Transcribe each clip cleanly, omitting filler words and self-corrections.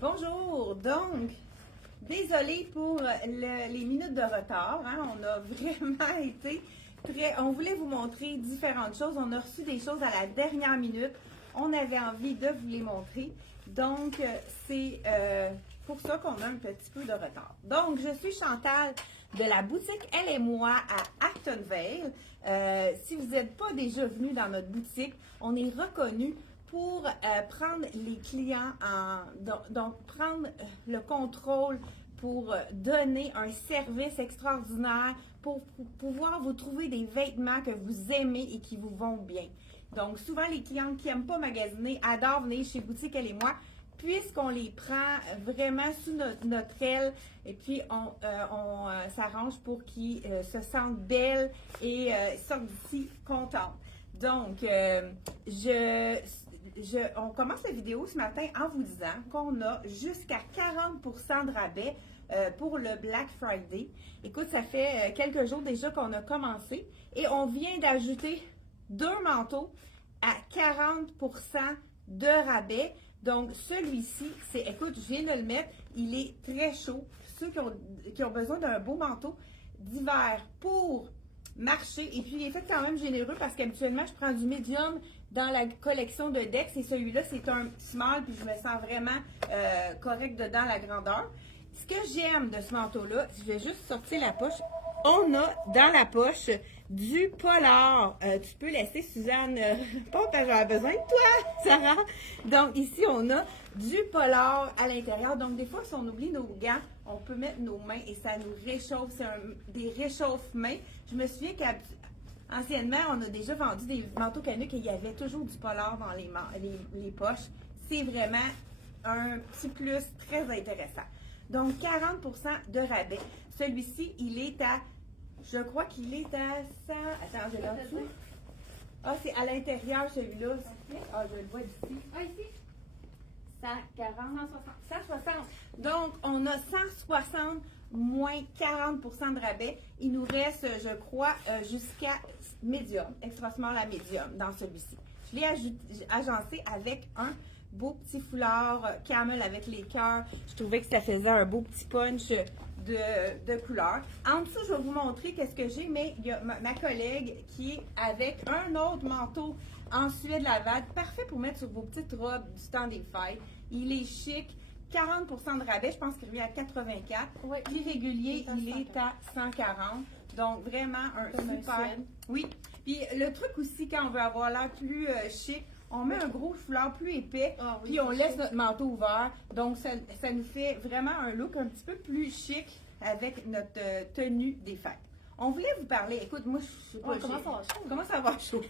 Bonjour, donc, désolée pour les minutes de retard, hein, on a vraiment été on voulait vous montrer différentes choses, on a reçu des choses à la dernière minute, on avait envie de vous les montrer, donc c'est pour ça qu'on a un petit peu de retard. Donc, je suis Chantal de la boutique Elle et moi à Actonville. Si vous n'êtes pas déjà venu dans notre boutique, on est reconnu pour prendre les clients, donc prendre le contrôle pour donner un service extraordinaire, pour pouvoir vous trouver des vêtements que vous aimez et qui vous vont bien. Donc, souvent, les clients qui n'aiment pas magasiner adorent venir chez Boutique Elle et moi, puisqu'on les prend vraiment sous notre aile et puis on s'arrange pour qu'ils se sentent belles et sortent d'ici contentes. Donc, on commence la vidéo ce matin en vous disant qu'on a jusqu'à 40% de rabais pour le Black Friday. Écoute, ça fait quelques jours déjà qu'on a commencé et on vient d'ajouter 2 manteaux à 40% de rabais. Donc, celui-ci, écoute, je viens de le mettre, il est très chaud. Ceux qui ont besoin d'un beau manteau d'hiver pour marcher, et puis il est fait quand même généreux parce qu'habituellement, je prends du medium dans la collection de Dex et celui-là, c'est un small, puis je me sens vraiment correct dedans la grandeur. Ce que j'aime de ce manteau-là, je vais juste sortir la poche. On a dans la poche du polar. Tu peux laisser Suzanne pas parce que j'avais besoin de toi, Sarah. Donc ici, on a du polar à l'intérieur. Donc des fois, si on oublie nos gants, on peut mettre nos mains et ça nous réchauffe. C'est des réchauffe-mains. Je me souviens qu'anciennement, on a déjà vendu des manteaux canucks et il y avait toujours du polar dans les poches. C'est vraiment un petit plus très intéressant. Donc, 40% de rabais. Celui-ci, il est à, je crois qu'il est à 100. Attends, je l'ai en dessous. Ah, c'est à l'intérieur, celui-là. Ah, je le vois d'ici. Ah, ici. 140, 160. Donc, on a 160 moins 40% de rabais. Il nous reste, je crois, jusqu'à médium, extra small à médium dans celui-ci. Je l'ai agencé avec un beau petit foulard camel avec les cœurs. Je trouvais que ça faisait un beau petit punch de couleur. En dessous, je vais vous montrer qu'est-ce que j'ai, mais il y a ma collègue qui est avec un autre manteau en suède lavade, parfait pour mettre sur vos petites robes du temps des fêtes. Il est chic, 40% de rabais, je pense qu'il revient à 84. Oui. Puis régulier, il est à 140. Donc vraiment un super. Oui. Puis le truc aussi, quand on veut avoir l'air plus chic, on met un gros foulard plus épais, puis on laisse notre manteau ouvert. Donc, ça nous fait vraiment un look un petit peu plus chic avec notre tenue des fêtes. On voulait vous parler, écoute, moi, je sais pas, comment ça va chaud?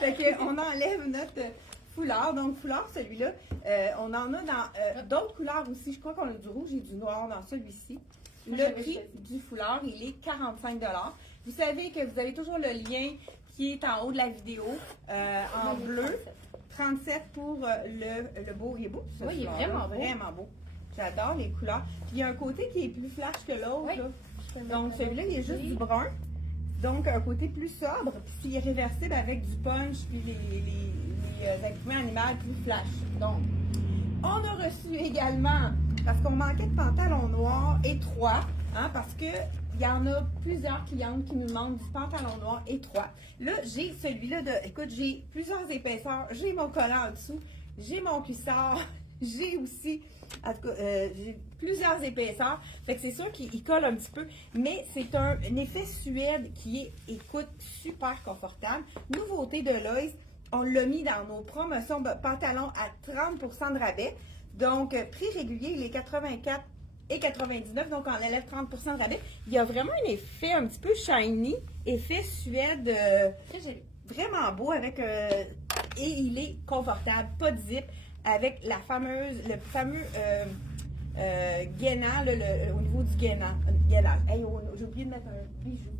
Fait qu'on enlève notre foulard. Donc, foulard, celui-là, on en a dans d'autres couleurs aussi. Je crois qu'on a du rouge et du noir dans celui-ci. Le prix du foulard, il est 45 $. Vous savez que vous avez toujours le lien qui est en haut de la vidéo, en bleu. 37 pour le beau. Il est beau, ça? Oui, il est vraiment beau. J'adore les couleurs. Puis il y a un côté qui est plus flash que l'autre. Oui. Donc celui-là, il est juste du brun. Donc un côté plus sobre. Puis il est réversible avec du punch, puis les accoutrements animaux plus flash. Donc, on a reçu également, parce qu'on manquait de pantalons noirs étroits, hein, parce que il y en a plusieurs clientes qui nous demandent du pantalon noir étroit. Là, j'ai celui-là écoute, j'ai plusieurs épaisseurs. J'ai mon collant en dessous, j'ai mon cuissard, j'ai aussi, en tout cas, j'ai plusieurs épaisseurs. Fait que c'est sûr qu'il colle un petit peu, mais c'est un effet suède qui est, écoute, super confortable. Nouveauté de Lois, on l'a mis dans nos promotions de pantalons à 30% de rabais. Donc, prix régulier, il est 84 et 99, donc on enlève 30% de rabais. Il y a vraiment un effet un petit peu shiny, effet suède, vraiment beau avec et il est confortable, pas de zip, avec le fameux gainant, au niveau du gainant. Hey, j'ai oublié de mettre un bijou.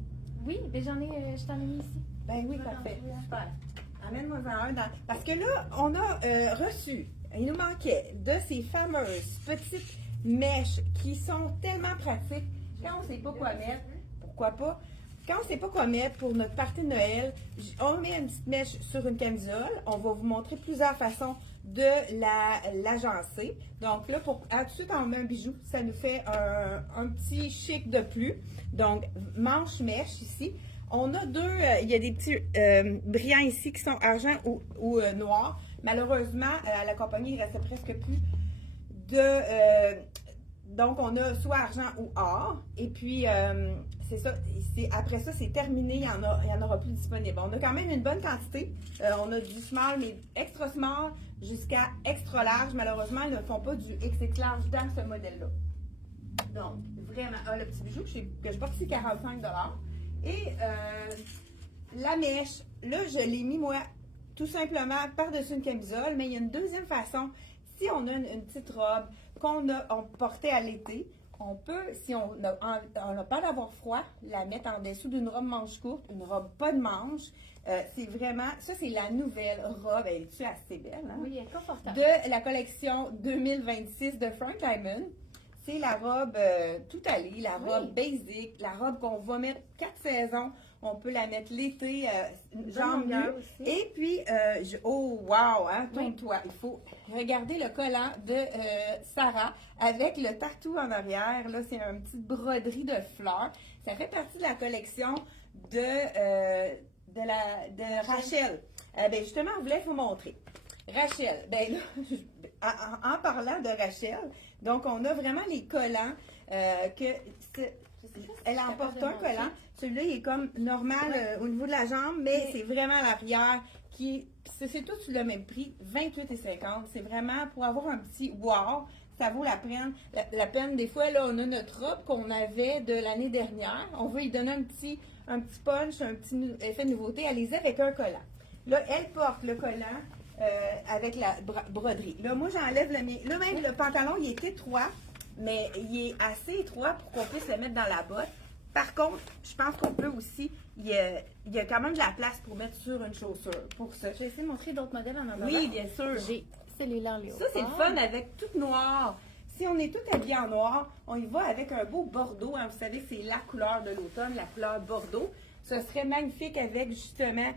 Oui, mais je t'en ai mis ici. Ben oui, parfait. Super. Amène-moi un parce que là, on a reçu, il nous manquait de ces fameuses petites mèches qui sont tellement pratiques. Quand on ne sait pas quoi mettre, pourquoi pas quand on ne sait pas quoi mettre pour notre partie de Noël, on met une petite mèche sur une camisole. On va vous montrer plusieurs façons de l'agencer. Donc là, tout de suite, on met un bijou. Ça nous fait un petit chic de plus. Donc, manche mèche ici. On a deux, il y a des petits brillants ici qui sont argent ou noir. Malheureusement, à la compagnie, il ne restait presque plus donc, on a soit argent ou or. Et puis, c'est ça. Après ça, c'est terminé. Il n'y en aura plus disponible. On a quand même une bonne quantité. On a du small, mais extra small jusqu'à extra large. Malheureusement, ils ne font pas du XX large dans ce modèle-là. Donc, vraiment, le petit bijou que je porte ici, 45 $. Et la mèche, là, je l'ai mis, moi, tout simplement par-dessus une camisole. Mais il y a une deuxième façon. Si on a une petite robe qu'on portait à l'été, on peut, si on n'a pas d'avoir froid, la mettre en dessous d'une robe manche courte, une robe pas de manche. C'est vraiment, ça c'est la nouvelle robe, elle est assez belle, hein? Oui, elle est confortable. De la collection 2026 de Frank Diamond. C'est la robe tout allée, la robe basic, la robe qu'on va mettre 4 saisons. On peut la mettre l'été, jambes nues. Et puis, oh wow, hein, tourne-toi. Il faut regarder le collant de Sarah avec le tatou en arrière. Là, c'est une petite broderie de fleurs. Ça fait partie de la collection de Rachel. Ben justement, on voulait vous montrer. Rachel, ben là, en parlant de Rachel, donc on a vraiment les collants elle emporte un collant. Celui-là, il est comme normal au niveau de la jambe, mais c'est vraiment à l'arrière qui. C'est tout sur le même prix, 28,50. C'est vraiment pour avoir un petit wow, ça vaut la peine. Des fois, là, on a notre robe qu'on avait de l'année dernière. On veut y donner un petit punch, un petit effet de nouveauté. Allez-y avec un collant. Là, elle porte le collant avec la broderie. Là, moi, j'enlève le mien. Là, même le pantalon, il est étroit. Mais il est assez étroit pour qu'on puisse le mettre dans la botte. Par contre, je pense qu'on peut aussi, il y a quand même de la place pour mettre sur une chaussure. Pour ça. Je vais essayer de montrer d'autres modèles en avant. Oui, bien sûr. J'ai celui-là en léopard. Ça, c'est le fun avec tout noir. Si on est tout habillé en noir, on y va avec un beau bordeaux. Hein. Vous savez que c'est la couleur de l'automne, la couleur bordeaux. Ce serait magnifique avec justement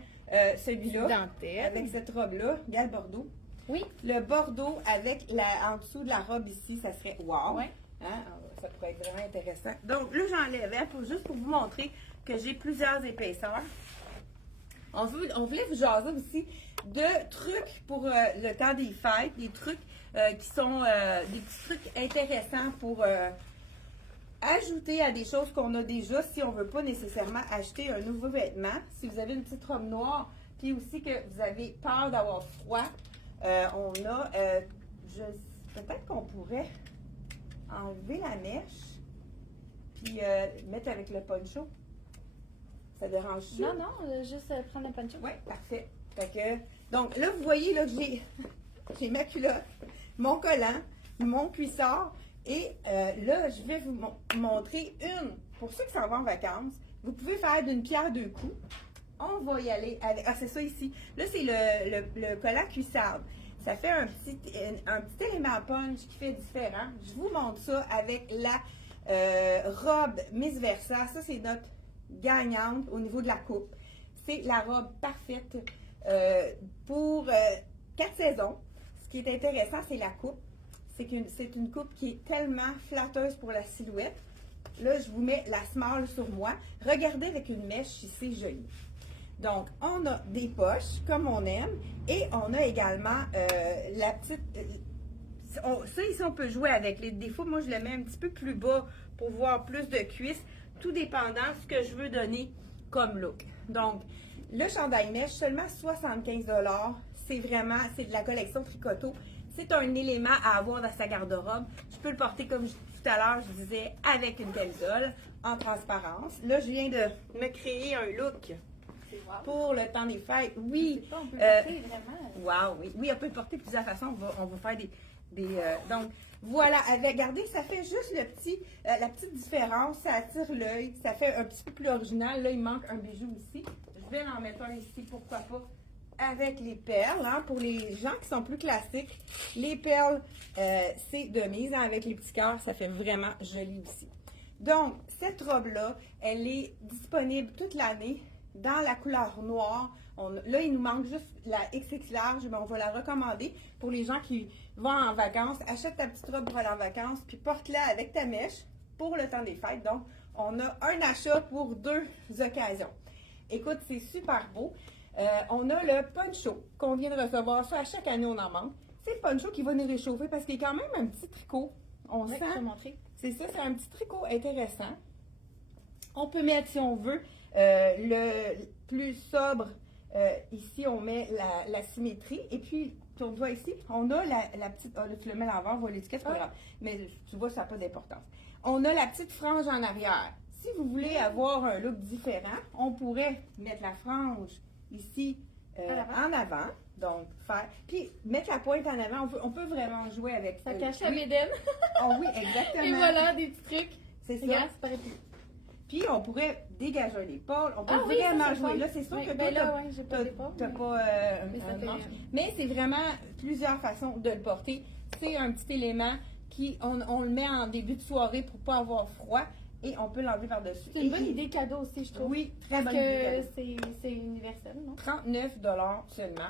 celui-là. Dentelle. Avec cette robe-là. Regarde le bordeaux. Oui. Le bordeaux avec en dessous de la robe ici, ça serait wow. Ouais. Hein? Ça pourrait être vraiment intéressant. Donc là, j'enlève juste pour vous montrer que j'ai plusieurs épaisseurs. On voulait vous jaser aussi de trucs pour le temps des fêtes, des trucs qui sont des petits trucs intéressants pour ajouter à des choses qu'on a déjà si on ne veut pas nécessairement acheter un nouveau vêtement. Si vous avez une petite robe noire, puis aussi que vous avez peur d'avoir froid, on a, peut-être qu'on pourrait enlever la mèche, puis mettre avec le poncho. Ça dérange-tu? Non, juste prendre le poncho. Oui, parfait. Donc là, vous voyez là, que j'ai ma culotte, mon collant, mon cuissard, et là, je vais vous montrer pour ceux qui s'en vont en vacances, vous pouvez faire d'une pierre deux coups. On va y aller avec. Ah, c'est ça ici. Là, c'est le collant cuissard. Ça fait un petit élément punch qui fait différent. Je vous montre ça avec la robe Miss Versa. Ça, c'est notre gagnante au niveau de la coupe. C'est la robe parfaite pour 4 saisons. Ce qui est intéressant, c'est la coupe. C'est une coupe qui est tellement flatteuse pour la silhouette. Là, je vous mets la small sur moi. Regardez avec une mèche si c'est joli. Donc, on a des poches, comme on aime, et on a également la petite... ça, ici, on peut jouer avec. Des fois, moi, je le mets un petit peu plus bas pour voir plus de cuisses, tout dépendant de ce que je veux donner comme look. Donc, le chandail mèche, seulement 75 $. C'est de la collection Tricoto. C'est un élément à avoir dans sa garde-robe. Je peux le porter, comme tout à l'heure, je disais, avec une camisole en transparence. Là, je viens de me créer un look pour le temps des fêtes. Oui. On peut le porter vraiment. Wow, oui. Oui, on peut le porter de plusieurs façons. On va faire donc, voilà. Regardez, ça fait juste la petite différence. Ça attire l'œil. Ça fait un petit peu plus original. Là, il manque un bijou ici. Je vais en mettre un ici, pourquoi pas, avec les perles. Hein, pour les gens qui sont plus classiques, les perles, c'est de mise. Hein, avec les petits cœurs, ça fait vraiment joli aussi. Donc, cette robe-là, elle est disponible toute l'année dans la couleur noire. Là, il nous manque juste la XX large, mais on va la recommander pour les gens qui vont en vacances. Achète ta petite robe pour aller en vacances, puis porte-la avec ta mèche pour le temps des fêtes. Donc, on a un achat pour 2 occasions. Écoute, c'est super beau. On a le poncho qu'on vient de recevoir. Ça, à chaque année, on en manque. C'est le poncho qui va nous réchauffer parce qu'il y a quand même un petit tricot. On sent. C'est ça, c'est un petit tricot intéressant. On peut mettre, si on veut, le plus sobre. Ici, on met la symétrie. Et puis, on voit ici, on a la petite. Oh, là, tu le mets à l'envers, on voit l'étiquette, c'est pas grave. Mais tu vois, ça n'a pas d'importance. On a la petite frange en arrière. Si vous voulez avoir un look différent, on pourrait mettre la frange ici en avant. Donc, puis mettre la pointe en avant. On peut vraiment jouer avec ça. Ça cache la bédaine. Oh oui, exactement. Et voilà, des petits trucs. C'est ça. Regarde, ça paraît plus. Puis, on pourrait dégager l'épaule. On peut vraiment jouer. Là, c'est sûr que toi, j'ai pas d'épaule. T'as pas un manche. Mais c'est vraiment plusieurs façons de le porter. C'est un petit élément qui, on le met en début de soirée pour pas avoir froid. Et on peut l'enlever par-dessus. C'est une bonne idée cadeau aussi, je trouve. Oui, très bonne idée. Parce que c'est universel, non? 39 seulement.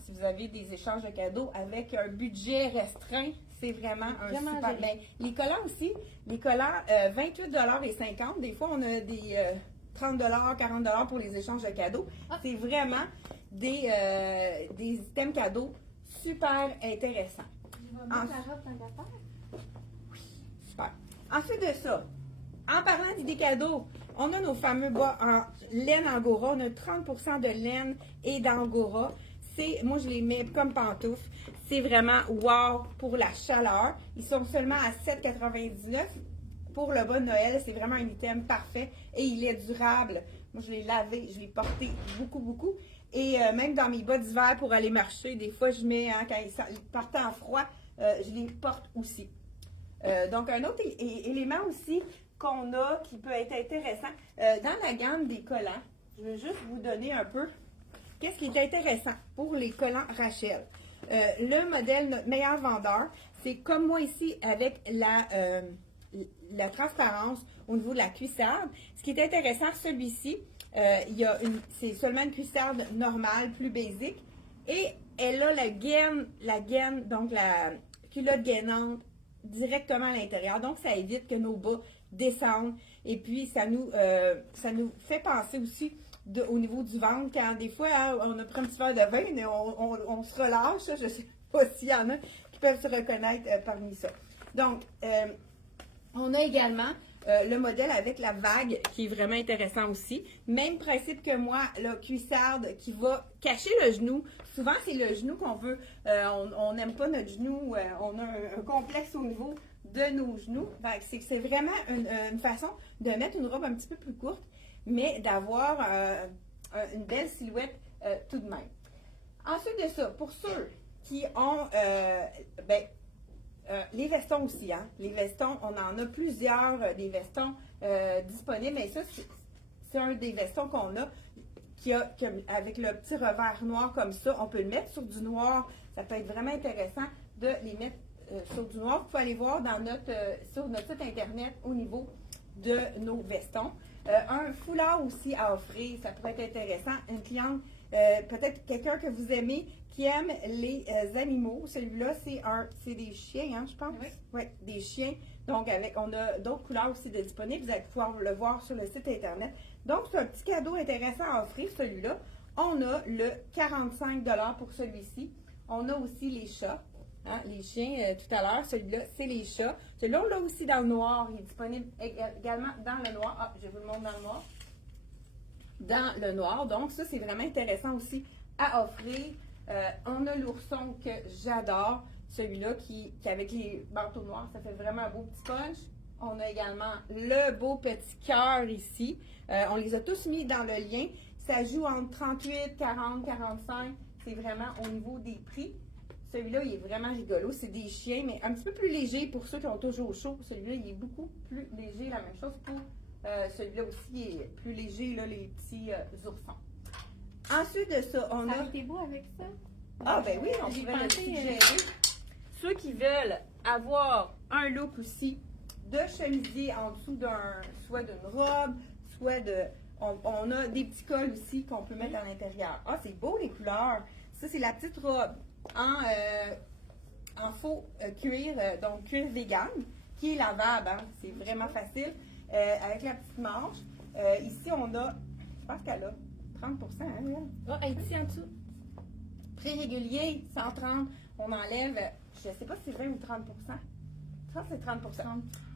Si vous avez des échanges de cadeaux avec un budget restreint, c'est vraiment un super. Ben, les collants aussi, les collants 28,50 $. Des fois, on a des 30 $, 40 $ pour les échanges de cadeaux. C'est vraiment des items cadeaux super intéressants. Tu vas mettre la robe dans ta paire? Oui, super. Ensuite de ça, en parlant d'idées cadeaux, on a nos fameux bas en laine angora. On a 30% de laine et d'angora. Moi, je les mets comme pantoufles. C'est vraiment wow pour la chaleur. Ils sont seulement à 7,99 $. Pour le bas de Noël, c'est vraiment un item parfait et il est durable. Moi, je l'ai lavé, je l'ai porté beaucoup, beaucoup. Et même dans mes bas d'hiver pour aller marcher, des fois, je mets, quand ils partent en froid, je les porte aussi. Donc, un autre élément aussi qu'on a qui peut être intéressant, dans la gamme des collants, je veux juste vous donner un peu qu'est-ce qui est intéressant pour les collants Rachel. Le modèle, notre meilleur vendeur, c'est comme moi ici avec la transparence au niveau de la cuissarde. Ce qui est intéressant, celui-ci, c'est seulement une cuissarde normale, plus basique. Et elle a la gaine, donc la culotte gainante directement à l'intérieur. Donc, ça évite que nos bas descendent. Et puis, ça nous fait penser aussi au niveau du ventre, quand des fois, hein, on a pris un petit verre de vin, mais on se relâche. Je ne sais pas s'il y en a qui peuvent se reconnaître parmi ça. Donc, on a également le modèle avec la vague qui est vraiment intéressant aussi. Même principe que moi, la cuissarde qui va cacher le genou. Souvent, c'est le genou qu'on veut. On n'aime pas notre genou. On a un complexe au niveau de nos genoux. C'est vraiment une façon de mettre une robe un petit peu plus courte, mais d'avoir une belle silhouette tout de même. Ensuite de ça, pour ceux qui ont les vestons aussi, hein. Les vestons, on en a plusieurs des vestons disponibles, mais ça, c'est un des vestons qu'on a avec le petit revers noir comme ça. On peut le mettre sur du noir. Ça peut être vraiment intéressant de les mettre sur du noir. Vous pouvez aller voir sur notre site internet au niveau de nos vestons. Un foulard aussi à offrir, ça pourrait être intéressant. Une cliente, peut-être quelqu'un que vous aimez, qui aime les animaux. Celui-là, c'est des chiens, hein, je pense. Oui, des chiens. Donc, on a d'autres couleurs aussi de disponibles. Vous allez pouvoir le voir sur le site internet. Donc, c'est un petit cadeau intéressant à offrir, celui-là. On a le 45 $ pour celui-ci. On a aussi les chats. Hein, les chiens, tout à l'heure, celui-là, c'est les chats. Celui-là, on l'a aussi dans le noir. Il est disponible également dans le noir. Ah, je vous le montre dans le noir. Dans le noir. Donc, ça, c'est vraiment intéressant aussi à offrir. On a l'ourson que j'adore. Celui-là qui avec les manteaux noirs, ça fait vraiment un beau petit punch. On a également le beau petit cœur ici. On les a tous mis dans le lien. Ça joue entre 38, 40, 45. C'est vraiment au niveau des prix. Celui-là, il est vraiment rigolo. C'est des chiens, mais un petit peu plus léger pour ceux qui ont toujours chaud. Celui-là, il est beaucoup plus léger. La même chose pour celui-là aussi, il est plus léger, là, les petits oursons. Ensuite de ça, on a... Ça été beau avec ça? Ah, ben oui, on pourrait le suggérer. Ceux qui veulent avoir un look aussi de chemisier en dessous soit d'une robe, soit de... On a des petits cols aussi qu'on peut mettre à l'intérieur. Ah, c'est beau les couleurs. Ça, c'est la petite robe en faux cuir, donc cuir vegan, qui est lavable. Hein? C'est vraiment facile. Avec la petite manche. Ici, on a, je pense qu'elle a 30 hein, elle? Oh, elle est ici en dessous. Prix régulier, 130. On enlève, je ne sais pas si c'est 20 ou 30 Je pense que c'est 30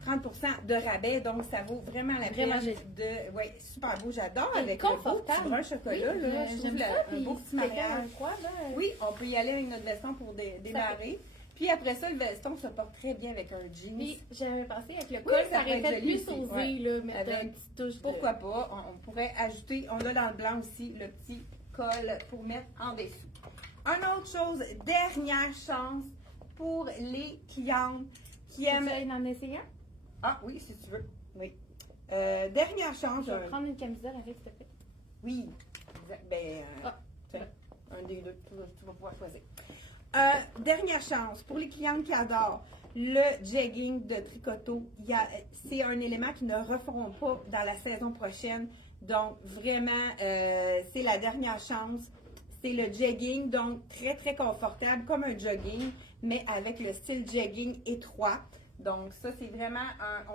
30 de rabais, donc ça vaut vraiment la peine. Oui, super beau, j'adore avec le beau petit brun chocolat. Oui, là, je trouve un beau petit mariage. Là. Oui, on peut y aller avec notre veston pour démarrer. Puis après ça, le veston se porte très bien avec un jean. Puis j'avais pensé avec le col, ça aurait fait plus osé, là, mettre avec une petite touche. Pourquoi pas, on pourrait ajouter, on a dans le blanc aussi le petit col pour mettre en dessous. Une autre chose, dernière chance pour les clientes qui aiment... Tu veux en essayer un? Ah oui, si tu veux. Oui. Dernière chance. Je vais prendre une camisole avec, s'il te plaît. Oui. Ben, tiens, un des deux, tu vas pouvoir choisir. Dernière chance pour les clientes qui adorent le jegging de Tricoto. C'est un élément qui ne referont pas dans la saison prochaine. Donc, vraiment, c'est la dernière chance. C'est le jegging, donc très, très confortable, comme un jogging, mais avec le style jegging étroit. Donc, ça, c'est vraiment,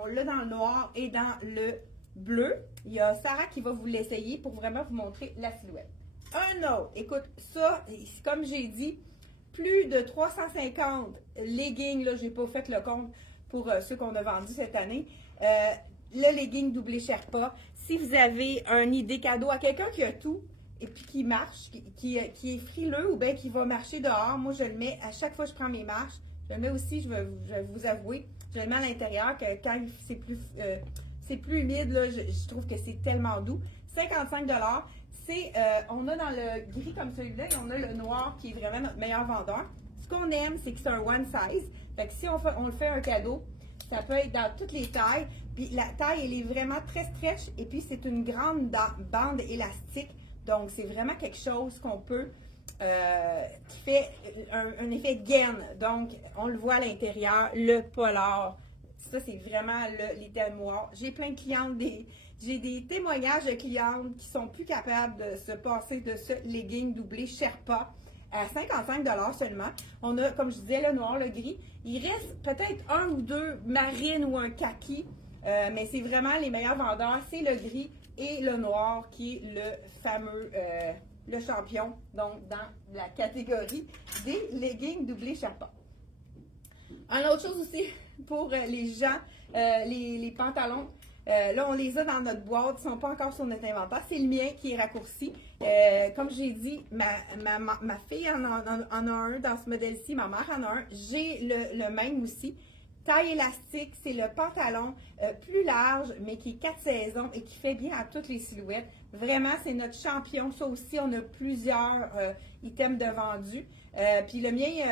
on l'a dans le noir et dans le bleu. Il y a Sarah qui va vous l'essayer pour vraiment vous montrer la silhouette. Un autre, écoute, ça, comme j'ai dit, plus de 350 leggings, là, j'ai pas fait le compte pour ceux qu'on a vendus cette année. Le legging doublé Sherpa. Si vous avez une idée cadeau à quelqu'un qui a tout, et puis qui marche, qui est frileux ou bien qui va marcher dehors, moi je le mets à chaque fois que je prends mes marches. Je le mets aussi, je vais vous avouer, je le mets à l'intérieur que quand c'est plus humide, là, je trouve que c'est tellement doux. 55 on a dans le gris comme celui-là et on a le noir qui est vraiment notre meilleur vendeur. Ce qu'on aime, c'est que c'est un one size. Fait que si on le fait un cadeau, ça peut être dans toutes les tailles. Puis la taille, elle est vraiment très stretch et puis c'est une grande bande élastique. Donc, c'est vraiment quelque chose qu'on peut, qui fait un effet gaine. Donc, on le voit à l'intérieur, le polar. Ça, c'est vraiment l'item noir. J'ai plein de clientes, j'ai des témoignages de clientes qui sont plus capables de se passer de ce legging doublé Sherpa à 55 seulement. On a, comme je disais, le noir, le gris. Il reste peut-être un ou deux marines ou un kaki, mais c'est vraiment les meilleurs vendeurs. C'est le gris et le noir qui est le fameux, le champion, donc dans la catégorie des leggings doublés Sherpa. Une autre chose aussi pour les gens, les pantalons, là on les a dans notre boîte, ils ne sont pas encore sur notre inventaire, c'est le mien qui est raccourci. Comme j'ai dit, ma fille en a un dans ce modèle-ci, ma mère en a un, j'ai le même aussi. Taille élastique, c'est le pantalon plus large, mais qui est 4 saisons et qui fait bien à toutes les silhouettes. Vraiment, c'est notre champion. Ça aussi, on a plusieurs items de vendus. Puis le mien,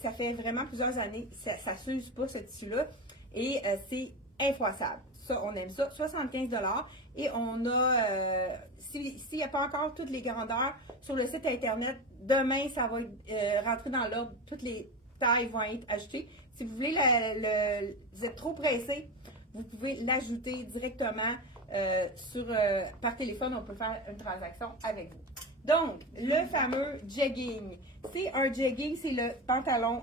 ça fait vraiment plusieurs années. Ça ne s'use pas, ce tissu-là. Et c'est infroissable. Ça, on aime ça. 75 $. Et on a, s'il n'y a pas encore toutes les grandeurs sur le site Internet, demain, ça va rentrer dans l'ordre. Toutes les tailles vont être ajoutées. Si vous voulez, vous êtes trop pressé, vous pouvez l'ajouter directement par téléphone. On peut faire une transaction avec vous. Donc, le fameux jegging. C'est un jegging, c'est le pantalon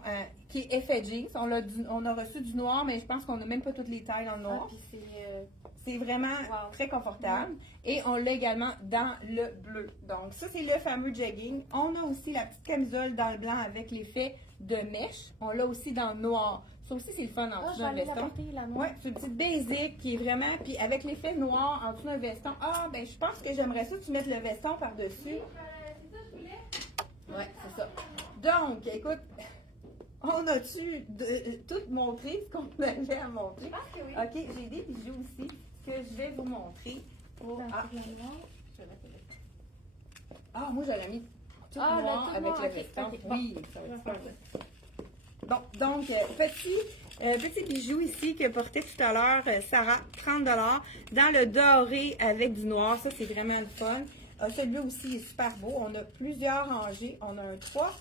qui est effet jeans. On a reçu du noir, mais je pense qu'on n'a même pas toutes les tailles dans le noir. C'est vraiment très confortable. Et on l'a également dans le bleu. Donc, ça, c'est le fameux jegging. On a aussi la petite camisole dans le blanc avec l'effet de mèche. On l'a aussi dans le noir. Ça aussi, c'est le fun en dessous d'un veston. Oui, c'est une petite basic qui est vraiment... Puis avec l'effet noir en dessous d'un veston. Ah, ben je pense que j'aimerais ça que tu mettes le veston par-dessus. C'est ça, je voulais. Oui, c'est ça. Donc, écoute... On a-tu tout montré ce qu'on avait à montrer? Je pense que oui. OK, j'ai des bijoux aussi que je vais vous montrer. Moi, j'aurais mis tout noir avec le veston. Oui, ça va être super. Bon, donc, petit bijou ici que portait tout à l'heure Sarah, 30 $, dans le doré avec du noir. Ça, c'est vraiment le fun. Celui-là aussi est super beau. On a plusieurs rangées. On a un 3,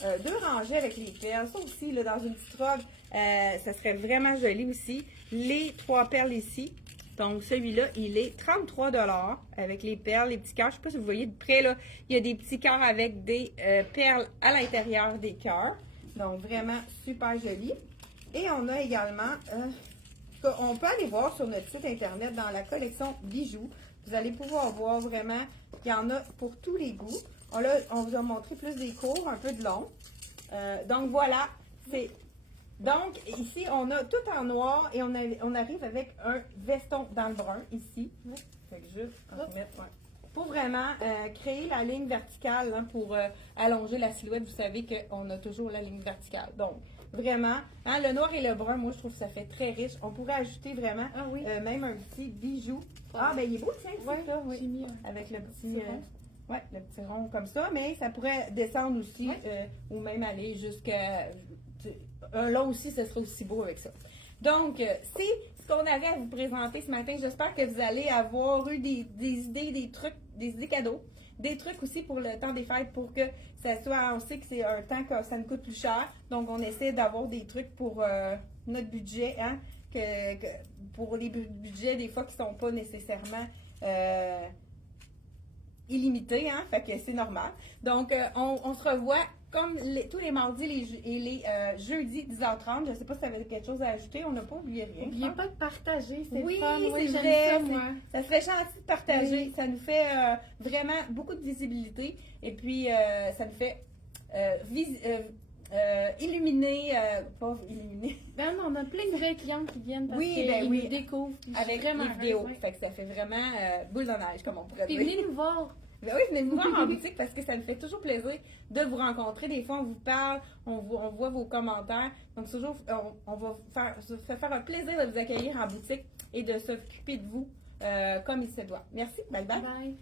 2 rangées avec les perles. Ça aussi, là, dans une petite robe, ça serait vraiment joli aussi. Les 3 perles ici. Donc, celui-là, il est 33 $ avec les perles, les petits cœurs. Je ne sais pas si vous voyez de près, là, il y a des petits cœurs avec des perles à l'intérieur des cœurs. Donc, vraiment super joli. Et on a également, on peut aller voir sur notre site internet dans la collection bijoux. Vous allez pouvoir voir vraiment qu'il y en a pour tous les goûts. On vous a montré plus des courts, un peu de long. Donc, voilà, c'est... Donc, ici, on a tout en noir et on arrive avec un veston dans le brun, ici. Fait que juste en remettre, pour vraiment créer la ligne verticale, hein, pour allonger la silhouette. Vous savez qu'on a toujours la ligne verticale. Donc, vraiment, hein, le noir et le brun, moi, je trouve que ça fait très riche. On pourrait ajouter vraiment même un petit bijou. Ah, ben il est beau, tiens, là, oui. Avec le petit... le petit rond comme ça, mais ça pourrait descendre aussi, ou même aller jusqu'à... Un long aussi, ce serait aussi beau avec ça. Donc, c'est ce qu'on avait à vous présenter ce matin. J'espère que vous allez avoir eu des idées, des trucs, des idées cadeaux. Des trucs aussi pour le temps des fêtes pour que ça soit... On sait que c'est un temps que ça nous coûte plus cher. Donc, on essaie d'avoir des trucs pour notre budget, hein, pour les budgets, des fois, qui ne sont pas nécessairement... illimité, hein, fait que c'est normal. Donc, on se revoit comme tous les mardis et les jeudis 10h30. Je ne sais pas si tu avais quelque chose à ajouter. On n'a pas oublié rien. N'oubliez pas de partager, c'est oui, fun. Oui, c'est vrai. Ça, moi. Ça serait gentil de partager. Oui. Ça nous fait vraiment beaucoup de visibilité. Et puis, ça nous fait illuminer, pas illuminer. Ben non, on a plein de nouvelles clientes qui viennent parce qu'ils nous découvrent. Avec les vidéos. Fait que ça fait vraiment boule de neige, comme on pourrait dire. Puis venez nous voir. Ben oui, venez nous voir en boutique parce que ça nous fait toujours plaisir de vous rencontrer. Des fois, on vous parle, on voit vos commentaires. Donc, toujours, on va faire un plaisir de vous accueillir en boutique et de s'occuper de vous comme il se doit. Merci. Bye bye. Bye.